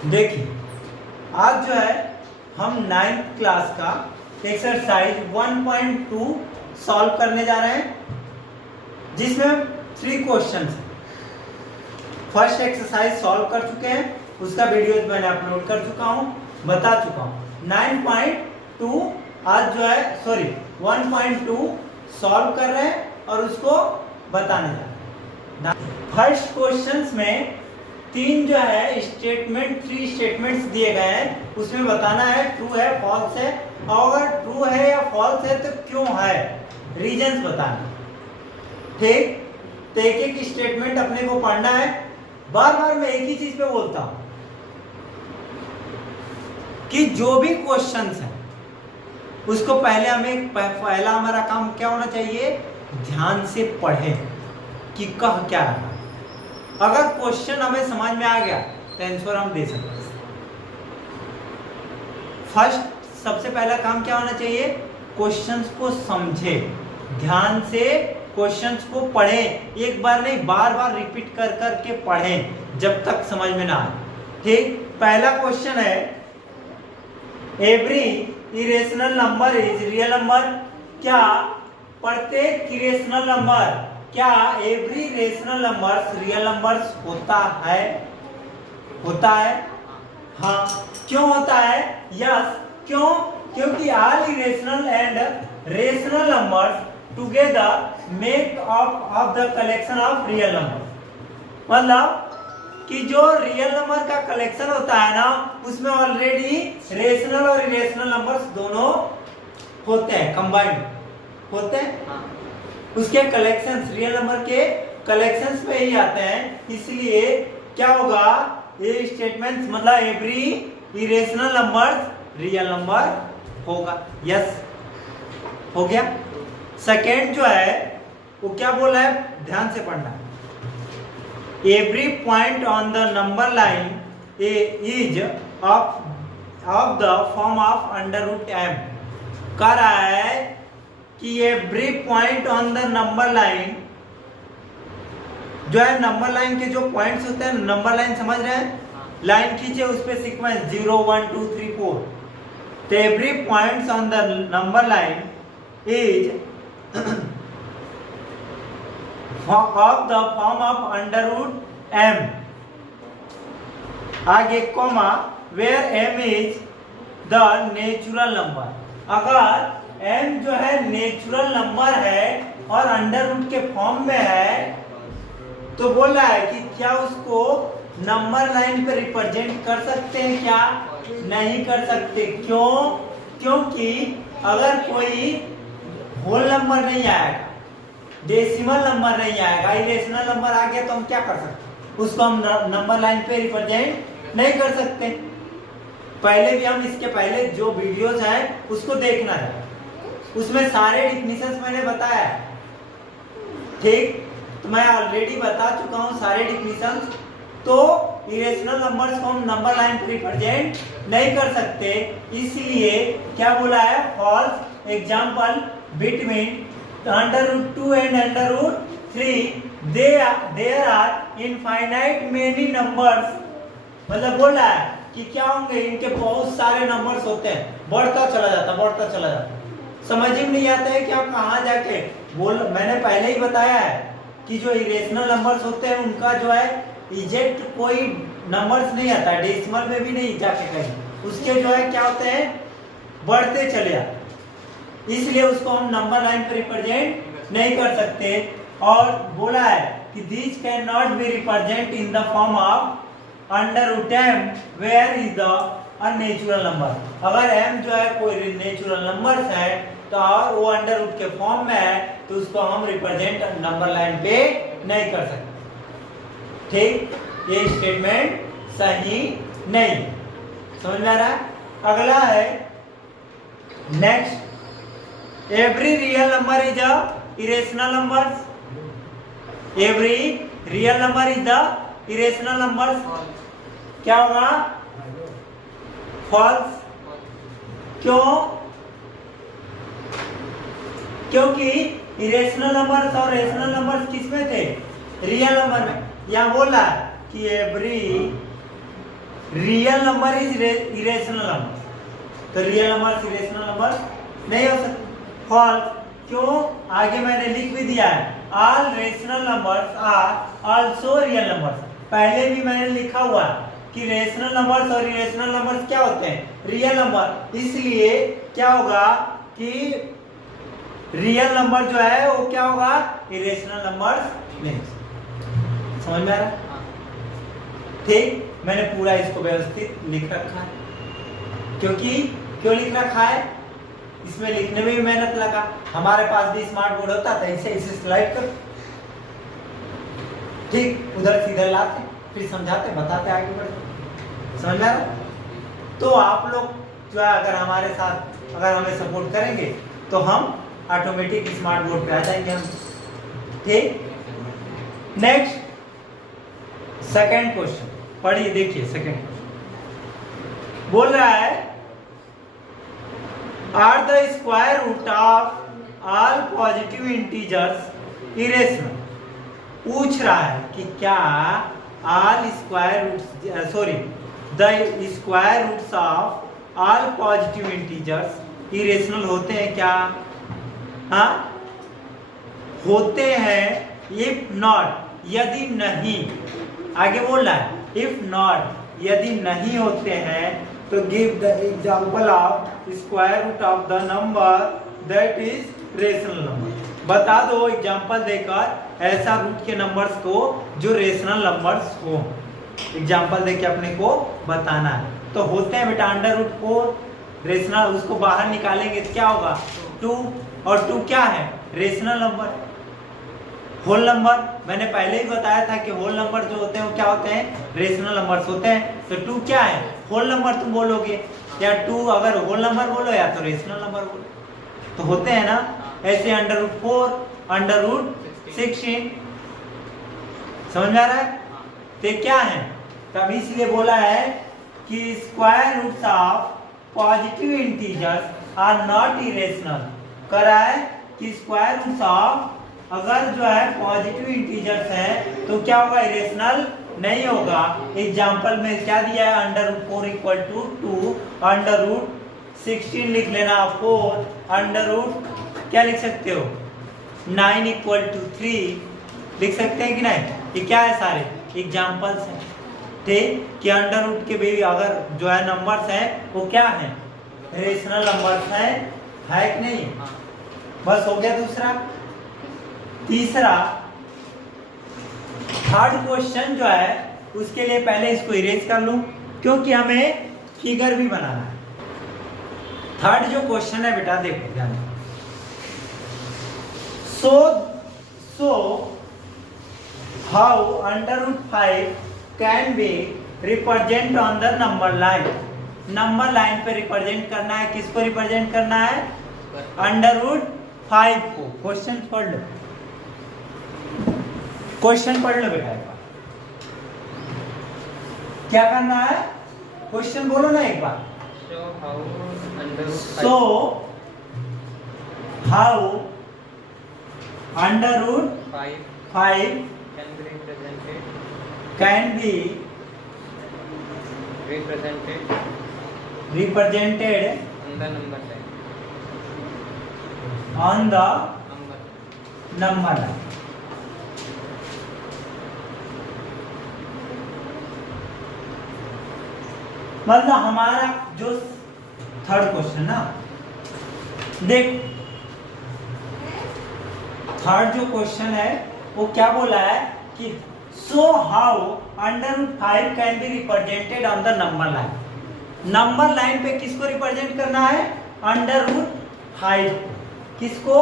देखिए आज जो है हम 9th क्लास का एक्सरसाइज 1.2 सॉल्व करने जा रहे हैं, जिसमें 3 क्वेश्चंस हैं। फर्स्ट एक्सरसाइज सॉल्व कर चुके हैं, उसका वीडियो मैंने अपलोड कर चुका हूं, बता चुका हूं। 9.2 आज जो है 1.2 सॉल्व कर रहे हैं और उसको बताने जा रहे हैं। फर्स्ट क्वेश्चंस में 3 जो है स्टेटमेंट 3 स्टेटमेंट्स दिए गए हैं, उसमें बताना है ट्रू है फॉल्स है, और अगर ट्रू है या फॉल्स है तो क्यों है, रीजंस बताना। ठीक, तो एक एक स्टेटमेंट अपने को पढ़ना है। बार बार मैं एक ही चीज पे बोलता हूं कि जो भी क्वेश्चंस है उसको पहला हमारा काम क्या होना चाहिए, ध्यान से पढ़ें कि कह क्या रहा है। अगर क्वेश्चन हमें समझ में आ गया तो आंसर हम दे सकते हैं। फर्स्ट सबसे पहला काम क्या होना चाहिए, क्वेश्चंस को समझे, ध्यान से क्वेश्चंस को पढ़ें, एक बार नहीं बार बार रिपीट कर करके पढ़ें जब तक समझ में ना आए। ठीक, पहला क्वेश्चन है every irrational number is real number. क्या प्रत्येक इरेशनल नंबर, क्या every rational numbers real numbers होता है? होता है, हाँ। क्यों होता है? यस। क्यों? क्योंकि all irrational and rational numbers together make up of the collection of real number. मतलब कि जो रियल नंबर का कलेक्शन होता है ना, उसमें ऑलरेडी रेशनल और इरेशनल नंबर्स दोनों होते हैं, कंबाइंड होते हैं। उसके कलेक्शंस, रियल नंबर के कलेक्शंस में ही आते हैं, इसलिए क्या होगा, ये स्टेटमेंट्स मतलब every irrational numbers real number होगा। यस, हो गया। सेकेंड जो है वो क्या बोल रहा है, ध्यान से पढ़ना। Every point on the number line is of the form of under root m. कह रहा है कि every point on the number line, जो है नंबर लाइन के जो पॉइंट्स होते हैं, नंबर लाइन समझ रहे हैं, लाइन खींचे उस पे सीक्वेंस 0 1 2 3 4, तो every points on the number line is of the form of under root M, आगे comma where M is the natural number. अगर m जो है नेचुरल नंबर है और अंडर रूट के फॉर्म में है, तो बोल रहा है कि क्या उसको नंबर लाइन पे रिप्रेजेंट कर सकते हैं? क्या नहीं कर सकते? क्यों? क्योंकि अगर कोई होल नंबर नहीं आएगा, डेसिमल नंबर नहीं आएगा, इरेशनल नंबर आ गया तो हम क्या कर सकते, उसको हम नंबर लाइन पे रिप्रेजेंट नहीं कर सकते। पहले भी हम इसके पहले जो वीडियोस हैं उसको देखना है, उसमें सारे डिफिनेशंस मैंने बताया है। ठीक, तो मैं ऑलरेडी बता चुका हूं सारे डिफिनेशंस। तो इरेशनल नंबर्स को हम नंबर लाइन पर रिप्रेजेंट नहीं कर सकते, इसलिए क्या बोला है, false. Example between under root 2 and under root 3 there are infinite many numbers. मतलब बोल रहा है कि क्या होंगे, इनके बहुत सारे नंबर्स होते हैं, बढ़ता चला जाता, समझ ही नहीं आता है कि आप कहाँ जाके बोल। मैंने पहले ही बताया है कि जो इरेशनल नंबर्स होते हैं उनका जो है इजेक्ट कोई नंबर्स नहीं आता, डेसिमल में भी नहीं जाके कहीं, उसके जो है क्या होते हैं, बढ़ते चले जाते, इसलिए उसको हम नंबर लाइन पर रिप्रेजेंट नहीं कर सकते। और बोला है कि this can not be represent in the form of under root m where is the unnatural number. अगर m जो है कोई नेचुरल नंबर है तो और वो अंडर रूट के फॉर्म में है, तो उसको हम रिप्रेजेंट नंबर लाइन पे नहीं कर सकते। ठीक, ये स्टेटमेंट सही नहीं, समझ में आ रहा है। अगला है next, every real number is a irrational numbers. Every real number is the irrational numbers. क्या होगा, फॉल्स। क्यों? क्योंकि इरेशनल नंबर्स और रेशनल नंबर्स किसमें थे, रियल नंबर में। यहां बोला कि every real number is irrational number, तो रियल नंबर इरेशनल नंबर नहीं हो सकता। फॉल्स, क्यों? आगे मैंने लिख भी दिया है, all rational numbers are also real numbers. पहले भी मैंने लिखा हुआ है कि रेशनल नंबर्स और इरेशनल नंबर्स क्या होते हैं? Real number. इसलिए क्या होगा कि रियल नंबर जो है वो क्या होगा? इरेशनल नंबर्स नहीं। समझ में आ रहा है? ठीक, मैंने पूरा इसको व्यवस्थित लिख रखा है। क्योंकि क्यों लिख रखा है? इसमें लिखने में भी मेहनत लगा। हमारे पास भी स्मार्ट बोर्ड होता था, इसे स्लाइड कर, ठीक, उधर से इधर लाते, फिर समझाते, बताते, आगे बढ़ते। समझ में आ रहा? तो आप लोग जो है अगर हमारे साथ अगर हमें सपोर्ट करेंगे तो हम ऑटोमेटिक स्मार्ट बोर्ड पे आ जाएंगे हम। ठीक, नेक्स्ट सेकंड क्वेश्चन पढ़िए, देखिए सेकंड क्वेश्चन बोल रहा है are the square root of all positive integers irrational. पूछ रहा है कि क्या all square roots the square roots of all positive integers irrational होते हैं क्या? हाँ, होते हैं। इफ नॉट, यदि नहीं, आगे बोल रहा है इफ नॉट, यदि नहीं होते हैं तो give the example of square root of the number that is rational number. बता दो एग्जांपल देकर ऐसा रूट के नंबर्स को जो रेशनल नंबर्स हो। एग्जांपल देके अपने को बताना है। तो होते हैं बेटा अंडर रूट 4 रेशनल, उसको बाहर निकालेंगे तो क्या होगा? 2, और 2 क्या है? Rational number. होल नंबर मैंने पहले ही बताया था कि होल नंबर जो होते हैं वो क्या होते हैं? रेशनल नंबर्स होते हैं। तो 2 क्या है? होल नंबर तुम बोलोगे, या 2 अगर होल नंबर बोलो या तो रेशनल नंबर बोलो, तो होते हैं ना। ऐसे अंडर रूट 4, अंडर रूट 16, समझ में आ रहा है? तो क्या है? तब इसलिए बोला है कि square roots of positive integers are not irrational. करा है कि स्क्वायर रूट्स ऑफ अगर जो है पॉजिटिव इंटीजर्स है तो क्या होगा? इरेशनल नहीं होगा। एग्जांपल में क्या दिया है? Under root 4 equal to 2, under root 16 लिख लेना 4, अंडर रूट क्या लिख सकते हो? 9 इक्वल टू 3 लिख सकते हैं कि नहीं? ये क्या है? सारे एग्जांपल्स हैं। ठीक, कि अंडर रूट के भी अगर जो है नंबर्स हैं वो क्या है? रेशनल नंबर्स हैं, है कि नहीं? बस हो गया दूसरा। तीसरा, थर्ड क्वेश्चन जो है उसके लिए पहले इसको इरेज कर लूं क्योंकि हमें फिगर भी बनाना है। थर्ड जो क्वेश्चन है बेटा देखो ध्यान, so how under root 5 can be represent on the number line. Number line पे रिप्रेजेंट करना है, किसको रिप्रेजेंट करना है? अंडर रूट 5 को। क्वेश्चन पढ़ लो, क्वेश्चन पढ़ लो बेटा। क्या करना है? क्वेश्चन बोलो ना एक बार। So how under root 5 can be represented on the number line। मतलब हमारा जो थर्ड क्वेश्चन ना, देख थर्ड जो क्वेश्चन है वो क्या बोला है कि so how under root 5 can be represented on the number line. Number line पे किसको रिप्रेजेंट करना है? Under root 5। किसको?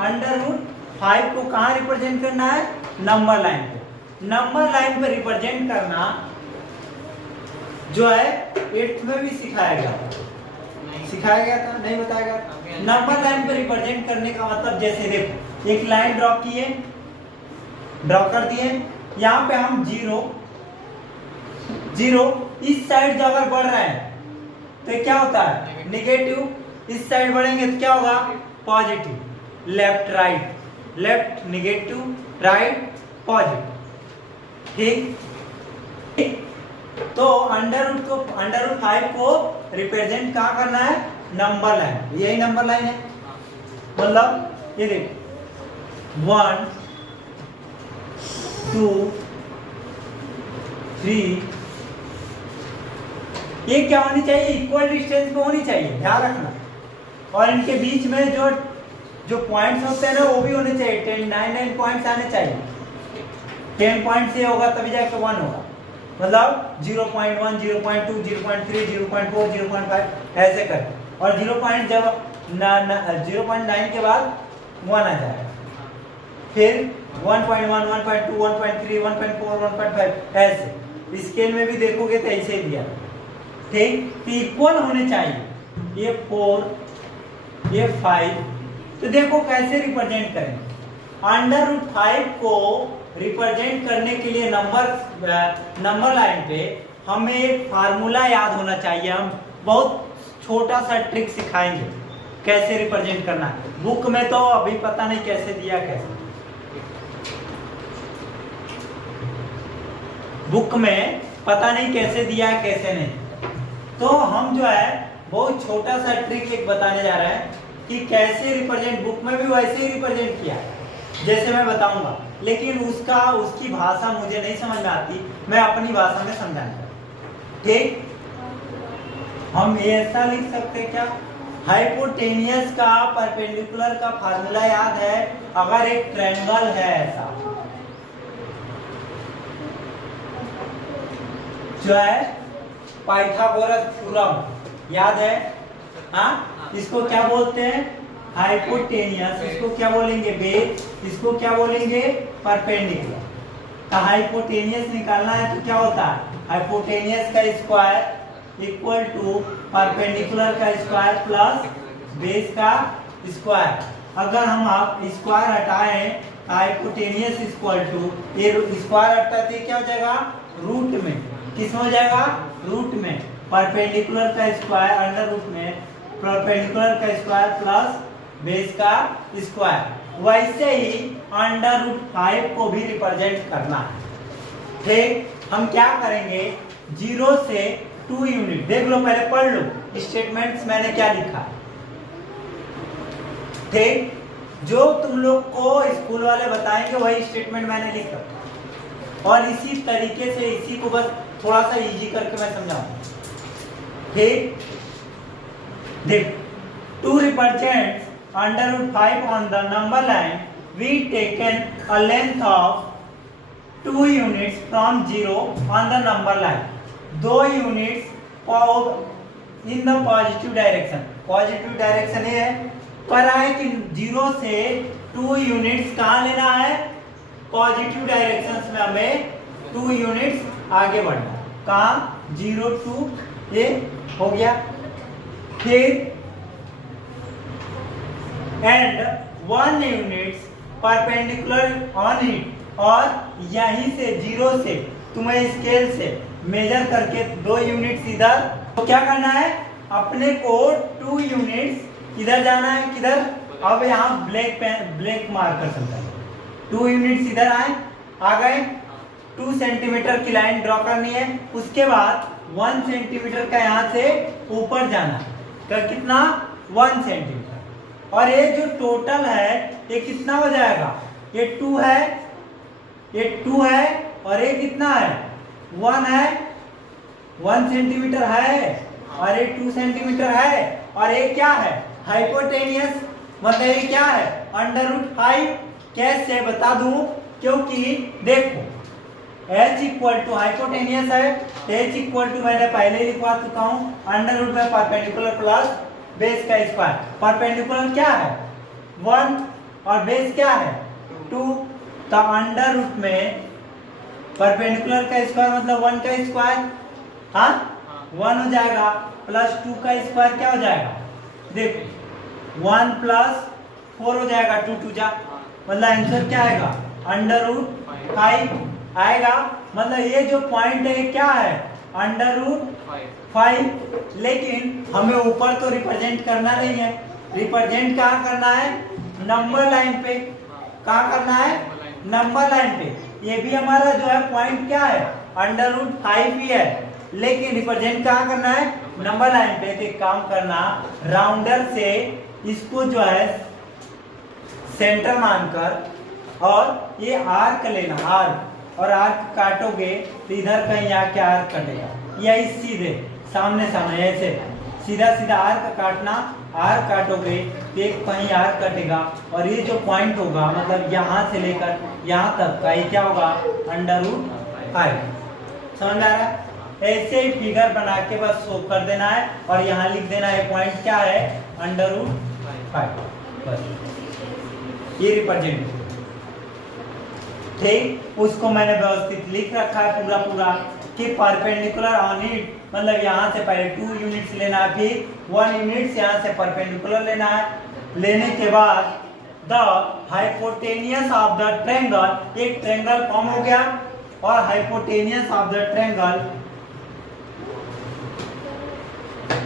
अंडर रूट 5 को कहाँ रिप्रेजेंट करना है? नंबर लाइन पे। नंबर लाइन पे रिप्रेजेंट करना जो है 8th में भी सिखाया गया था, सिखाया गया था, नहीं बताया गया? नंबर लाइन पे रिप्रेजेंट करने का मतलब जैसे देखो एक लाइन ड्रॉ किए, ड्रॉ कर दिए, यहाँ पे हम 0 इस साइड जो अगर बढ़ रहा है तो क्या होता है? नेगेटिव। इस साइड बढ़ेंगे तो क्या होगा? Positive. Left right, left negative, right positive. ठीक, तो अंडर रूट 5 को रिप्रेजेंट कहाँ करना है, नंबर लाइन, यही नंबर लाइन है। मतलब ये देख 1 2 3, ये क्या होनी चाहिए, इक्वल डिस्टेंस पे होनी चाहिए, ध्यान रखना। और इनके बीच में जो पॉइंट्स होते हैं ना वो भी होने चाहिए, 9 पॉइंट्स आने चाहिए। 10 पॉइंट से होगा तभी जाके 1 होगा। मतलब 0.1 0.2 0.3 0.4 0.5 ऐसे कर, और 0. जब 0.9 के बाद 1 आ जाएगा, फिर 1.1 1.2 1.3 1.4 1.5 ऐसे। स्केल में भी देखोगे तो ऐसे ही दिया, ठीक। तो इक्वल होने चाहिए, ये 4 ये 5। तो देखो कैसे रिप्रेजेंट करें, अंडर रूट 5 को रिप्रेजेंट करने के लिए नंबर लाइन पे हमें एक फार्मूला याद होना चाहिए। हम बहुत छोटा सा ट्रिक सिखाएंगे कैसे रिप्रेजेंट करना है। बुक में तो अभी पता नहीं कैसे दिया, बुक में पता नहीं कैसे दिया है कैसे नहीं। तो हम जो है बहुत छोटा सा ट्रिक एक बताने जा रहे हैं कि कैसे रिप्रेजेंट, बुक में भी वैसे ही रिप्रेजेंट किया है जैसे मैं बताऊंगा, लेकिन उसकी भाषा मुझे नहीं समझ में आती, मैं अपनी भाषा में समझाऊंगा, ठीक। हम ऐसा लिख सकते हैं क्या, हाइपोटेनियस का परपेंडिकुलर का फार्मूला याद है। अगर एक ट्रायंगल है ऐसा जो है पाइथागोरस थ्योरम याद है, हाँ, इसको क्या बोलते हैं, हाइपोटेनियस। इसको क्या बोलेंगे, बेस। इसको क्या बोलेंगे, परपेंडिकुलर। तो हाइपोटेनियस निकालना है तो क्या होता है, हाइपोटेनियस का स्क्वायर इक्वल टू परपेंडिकुलर का स्क्वायर प्लस बेस का स्क्वायर। अगर हम आप स्क्वायर हटाएं, हाइपोटेनियस इक्वल टू, ये स्क्वायर हटाते क्या हो जाएगा, रूट में। किस में हो जाएगा, रूट में। परपेंडिकुलर का स्क्वायर अंडर रूट में परपेंडिकुलर का स्क्वायर प्लस बेस का स्क्वायर। वैसे ही अंडर रूट 5 को भी रिप्रेजेंट करना है, ठीक। हम क्या करेंगे, 0 से 2 यूनिट, देख लो पहले पढ़ लो स्टेटमेंट्स मैंने क्या लिखा, ठीक। जो तुम लोग को स्कूल वाले बताएंगे वही स्टेटमेंट मैंने लिखा, और इसी तरीके से इसी को बस थोड़ा सा इजी करके मैं समझाऊंगा, ठीक। देख 2 represents under root 5 on the number line. We taken a length of 2 units from 0 on the number line. 2 units in the positive direction. Positive direction ये है, पर आए कि 0 से 2 units कहाँ लेना है, पॉजिटिव डायरेक्शंस में हमें 2 यूनिट्स आगे बढ़ना है। कहाँ, 0 2 ये हो गया। फिर and 1 units perpendicular on it, और यहीं से 0 से तुम्हें स्केल से मेजर करके 2 यूनिट्स इधर। तो क्या करना है, अपने को 2 यूनिट्स इधर जाना है, किधर, अब यहाँ ब्लैक मार्कर चलता है। 2 यूनिट्स इधर आ गए, 2 सेंटीमीटर की लाइन ड्रॉ करनी है। उसके बाद 1 सेंटीमीटर का यहाँ से ऊपर जाना है, कितना, 1 सेंटीमीटर। और ये जो टोटल है ये कितना हो जाएगा, ये 2 है, ये 2 है, और ये कितना है, 1 है, 1 सेंटीमीटर है, और ये 2 सेंटीमीटर है, और ये क्या है, हाइपोटेनियस। मतलब ये क्या है, अंडर रूट 5। कैसे बता दूं, क्योंकि देखो h इक्वल टू हाइपोटेनियस है, h इक्वल टू मैंने पहले ही लिखवा चुका हूं, अंडर रूट में परपेंडिकुलर प्लस बेस का स्क्वायर। परपेंडिकुलर क्या है, 1, और बेस क्या है, 2। तो अंडर रूट में परपेंडिकुलर का स्क्वायर मतलब 1 का स्क्वायर, हाँ 1 हो जाएगा, प्लस 2 का स्क्वायर क्या हो जाएगा, देखो 1 प्लस 4 हो जाएगा, 2 2 जा, मतलब आंसर क्या आएगा, अंडर रूट 5 आएगा। मतलब ये जो पॉइंट है क्या है, अंडर रूट 5। लेकिन हमें ऊपर तो रिप्रेजेंट करना नहीं है, रिप्रेजेंट कहाँ करना है, नंबर लाइन पे। कहाँ करना है, नंबर लाइन पे। ये भी हमारा जो है पॉइंट क्या है, √5 ही है, लेकिन रिप्रेजेंट कहाँ करना है, नंबर लाइन पे। तो एक काम करना, राउंडर से इसको जो है सेंटर मानकर और ये आर्क लेना, आर्क, और आर्क काटोगे तो इधर कहीं आके आर्क कटेगा, यही सीधे सामने सामने ऐसे सीधा सीधा आर्क काटना, आर्क काटोगे तो एक कहीं आर्क कटेगा, और ये जो पॉइंट होगा मतलब यहाँ से लेकर यहाँ तक का, ये क्या होगा, √5। समझ में आ रहा है? ऐसे ही फिगर बना के बस शो कर देना है, और यहाँ लिख देना है पॉइंट क्या है, √5। बस ये रिप्रेजेंट, ठीक। उसको मैंने व्यवस्थित लिख रखा है पूरा पूरा कि परपेंडिकुलर ऑन इट, मतलब यहाँ से पहले 2 यूनिट्स लेना है, फिर 1 यूनिट्स यहाँ से परपेंडिकुलर लेना है। लेने के बाद the hypotenuse of the triangle, एक ट्रायंगल फॉर्म हो गया, और हाइपोटेनियस ऑफ द ट्रायंगल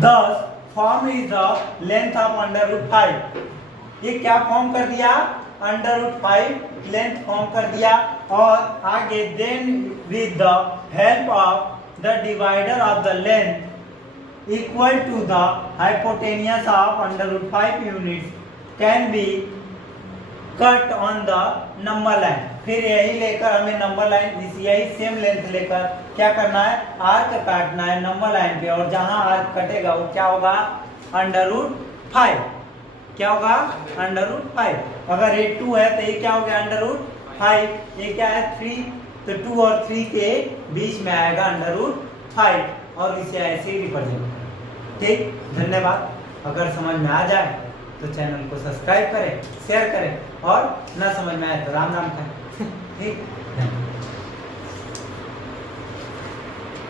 दस form is the length of √5। ये क्या फॉर्म कर दिया, √5 लेंथ फॉर्म कर दिया। और आगे then with the help of the divider of the length equal to the hypotenuse of √5 units can be cut on the number line. फिर यही लेकर हमें नंबर लाइन, यही सेम लेंथ लेकर क्या करना है, आर्क काटना है नंबर लाइन पे, और जहां आर्क कटेगा वो क्या होगा, √5। क्या होगा, √5। अगर ये 2 है तो ये क्या हो गया, √5। ये क्या है, 3, तो 2 और 3 के बीच में आएगा √5, और इसे ऐसे ही रिप्रेजेंट। ठीक, धन्यवाद। अगर समझ में आ जाए तो चैनल को सब्सक्राइब करें, शेयर करें, और ना समझ में आए तो राम राम कहें। ठीक।